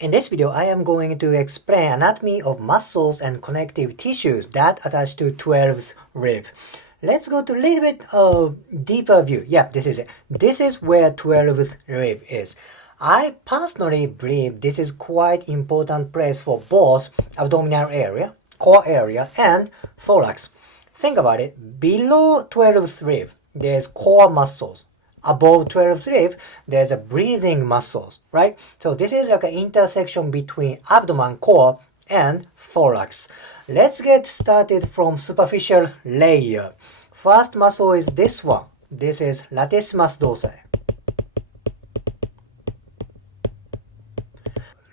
In this video, I am going to explain anatomy of muscles and connective tissues that attach to 12th rib. Let's go to a little bit deeper view. Yeah, this is it. This is where 12th rib is. I personally believe this is quite important place for both abdominal area, core area, and thorax. Think about it. Below 12th rib, there's core muscles. Above 12th rib, there's a breathing muscles, right? So this is like an intersection between abdomen, core, and thorax. Let's get started from superficial layer. First muscle is this one. This is latissimus dorsi.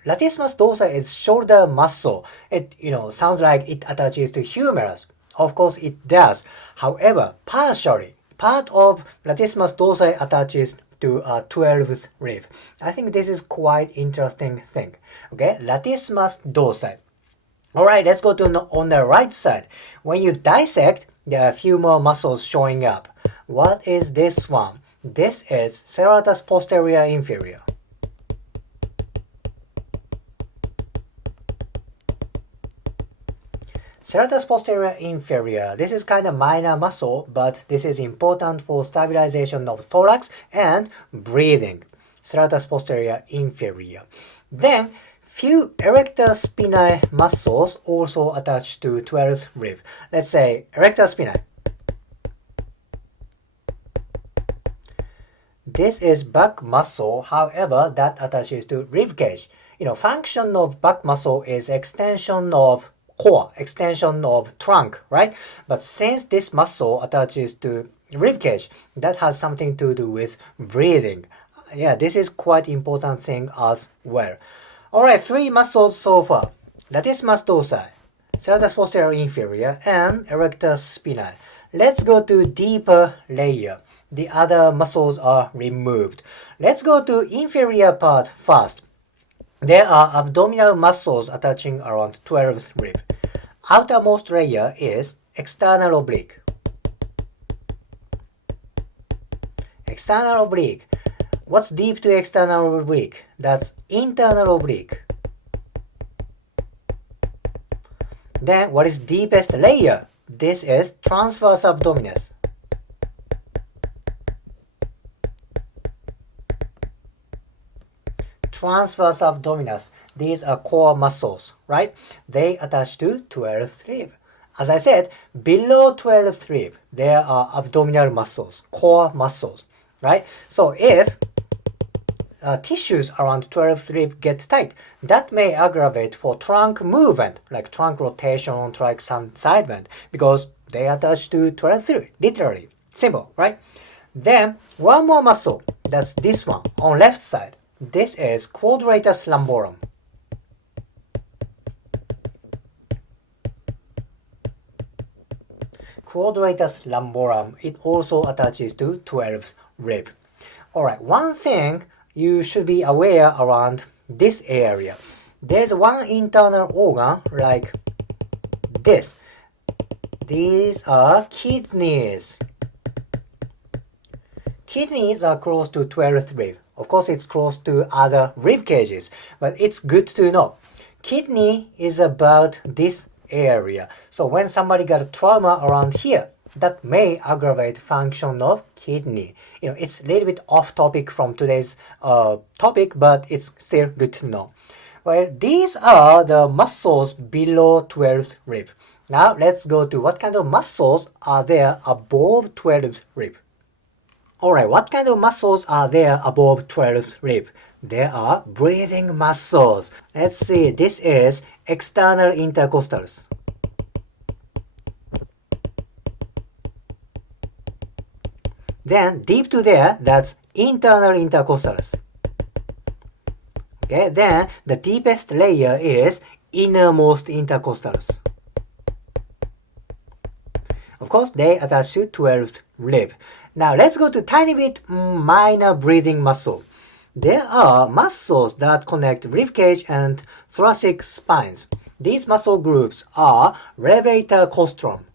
Latissimus dorsi is shoulder muscle. It sounds like it attaches to humerus. Of course it does. However, partially, part of latissimus dorsi attaches to a 12th rib. I think this is quite interesting thing. Okay, latissimus dorsi. Alright, let's go to on the right side. When you dissect, there are a few more muscles showing up. What is this one? This is serratus posterior inferior. Serratus posterior inferior. This is kind of minor muscle, but this is important for stabilization of thorax and breathing. Serratus posterior inferior. Then, few erector spinae muscles also attach to 12th rib. Let's say erector spinae. This is back muscle, however, that attaches to rib cage. Function of back muscle is extension of core, extension of trunk, right? But since this muscle attaches to rib cage, that has something to do with breathing. Yeah, this is quite important thing as well. Alright, three muscles so far. Latissimus dorsi, serratus posterior inferior, and erector spinae. Let's go to deeper layer. The other muscles are removed. Let's go to inferior part first. There are abdominal muscles attaching around 12th rib. Outermost layer is external oblique. External oblique. What's deep to external oblique? That's internal oblique. Then what is deepest layer? This is transverse abdominis. Transverse abdominis. These are core muscles, right? They attach to 12th rib. As I said, below 12th rib, there are abdominal muscles, core muscles, right? So if tissues around 12th rib get tight, that may aggravate for trunk movement, like trunk rotation, trunk side bend, because they attach to 12th rib, literally. Simple, right? Then, one more muscle, that's this one, on left side. This is quadratus lumborum. Quadratus lumborum, it also attaches to 12th rib. Alright, one thing you should be aware around this area. There's one internal organ like this. These are kidneys. Kidneys are close to 12th rib. Of course, it's close to other rib cages, but it's good to know. Kidney is about this area. So when somebody got a trauma around here, that may aggravate function of kidney. It's a little bit off topic from today's topic, but it's still good to know. Well, these are the muscles below 12th rib. Now let's go to what kind of muscles are there above 12th rib. Alright, what kind of muscles are there above 12th rib? There are breathing muscles. Let's see, this is external intercostals. Then deep to there, that's internal intercostals. Okay, then the deepest layer is innermost intercostals. Of course, they attach to 12th rib. Now let's go to tiny bit minor breathing muscle. There are muscles that connect ribcage and thoracic spines. These muscle groups are levator costrum.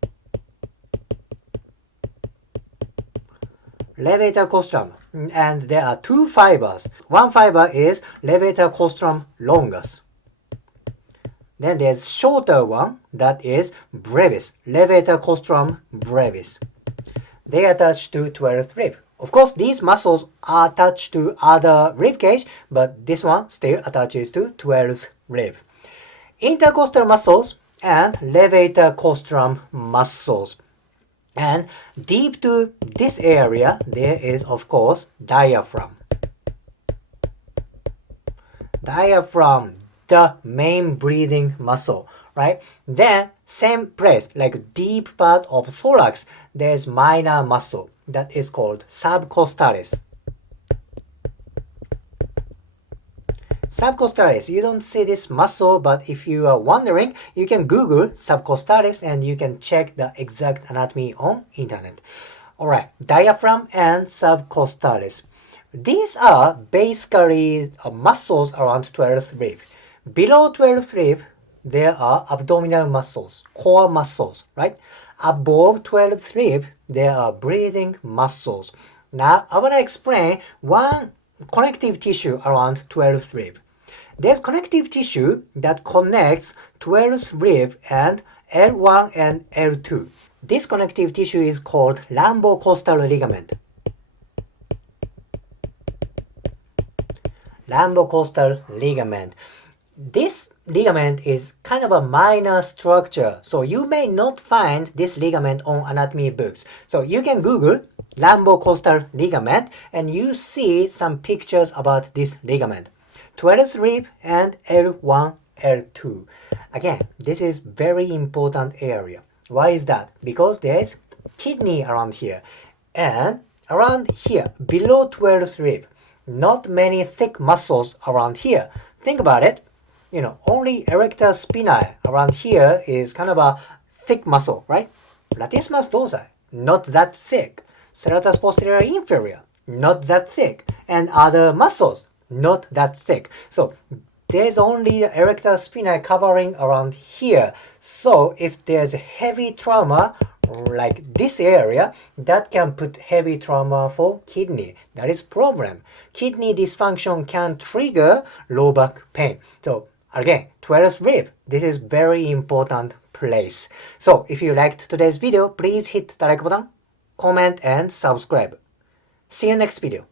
Levator costrum. and there are two fibers. One fiber is levator costrum longus. Then there's shorter one that is brevis, levator costrum brevis. They attach to 12th rib. Of course, these muscles are attached to other rib cage, but this one still attaches to 12th rib. Intercostal muscles and levator costrum muscles. And deep to this area, there is, of course, diaphragm. Diaphragm, the main breathing muscle, right? Then, same place, like deep part of thorax, there's minor muscle that is called subcostalis. Subcostalis, you don't see this muscle, but if you are wondering, you can Google subcostalis and you can check the exact anatomy on internet. Alright, diaphragm and subcostalis. These are basically muscles around 12th rib. Below 12th rib, there are abdominal muscles, core muscles, right? Above 12th rib, there are breathing muscles. Now, I want to explain one connective tissue around 12th rib. There's connective tissue that connects 12th rib and L1 and L2. This connective tissue is called lumbocostal ligament. Lumbocostal ligament. This ligament is kind of a minor structure, so you may not find this ligament on anatomy books. So you can Google lumbocostal ligament and you see some pictures about this ligament. 12th rib and L1, L2. Again, this is very important area. Why is that? Because there is kidney around here. And around here, below 12th rib, not many thick muscles around here. Think about it. Only erector spinae around here is kind of a thick muscle, right? Latissimus dorsi, not that thick. Serratus posterior inferior, not that thick. And other muscles, not that thick. So there's only erector spinae covering around here. So if there's heavy trauma like this area, that can put heavy trauma for kidney. That is problem. Kidney dysfunction can trigger low back pain. So again, 12th rib, this is very important place. So if you liked today's video, please hit the like button, comment and subscribe. See you next video.